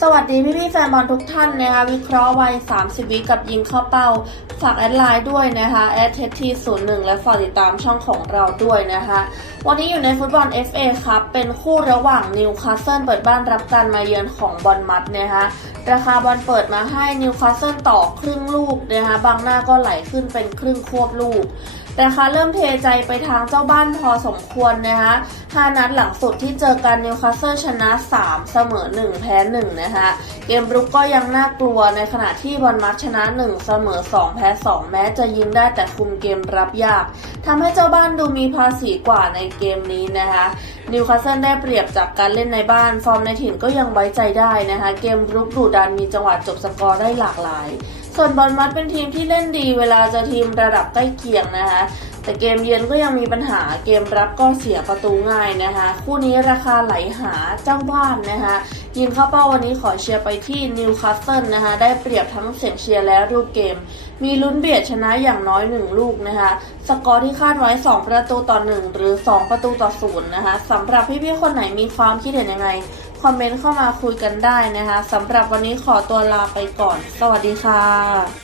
สวัสดีพี่พี่แฟนบอลทุกท่านนะคะวิเคราะห์วัย 30 วิกับยิงเข้าเป้า ฝากแอดไลน์ด้วยนะคะแอดเททีศูนย์หนึ่งและฝากติดตามช่องของเราด้วยนะคะ วันนี้อยู่ในฟุตบอล FA ครับ เป็นคู่ระหว่างนิวคาสเซิลเปิดบ้านรับการมาเยือนของบอลมัดนะคะราคาบอลเปิดมาให้นิวคาสเซิลต่อครึ่งลูกนะคะบางหน้าก็ไหลขึ้นเป็นครึ่งควบลูก ราคาเริ่มเทใจไปทางเจ้าบ้านพอสมควรนะคะ5นัดหลังสุดที่เจอกันนิวคาสเซิลชนะ 3 เสมอ 1 แพ้ 1 นะคะเกมรุกก็ยังน่ากลัวในขณะที่บอลมัดชนะ 1 เสมอ 2 แพ้ 2 แม้จะยิงได้แต่คุมเกมรับยากทำให้เจ้าบ้านดูมีภาษีกว่าในเกมนี้นะคะนิวคาสเซิลได้เปรียบจากการเล่นในบ้าน ฟอร์มในถิ่นก็ยังไว้ใจได้นะคะ เกมรุกดุดันมีจังหวะจบสกอร์ได้หลากหลาย ส่วนบอลมัดเป็นทีมที่เล่นดีเวลาเจอทีมระดับใกล้เคียงนะคะ แต่เกมเยือนก็ยังมีปัญหาเกมรับก็เสียประตูง่ายนะคะ คู่นี้ราคาไหลหาเจ้าบ้านนะคะยิงเข้าเป้าวันนี้ขอเชียร์ไปที่นิวคาสเซิลนะคะ ได้เปรียบทั้งเสียงเชียร์และรูปเกม มีลุ้นเบียดชนะอย่างน้อย 1 ลูกนะคะ สกอร์ที่คาดไว้ 2 ประตูต่อ 1 หรือ 2 ประตูต่อศูนย์นะคะสำหรับพี่ๆคนไหนมีความคิดเห็นยังไง คอมเมนต์เข้ามาคุยกันได้นะคะสำหรับวันนี้ขอตัวลาไปก่อน สวัสดีค่ะ다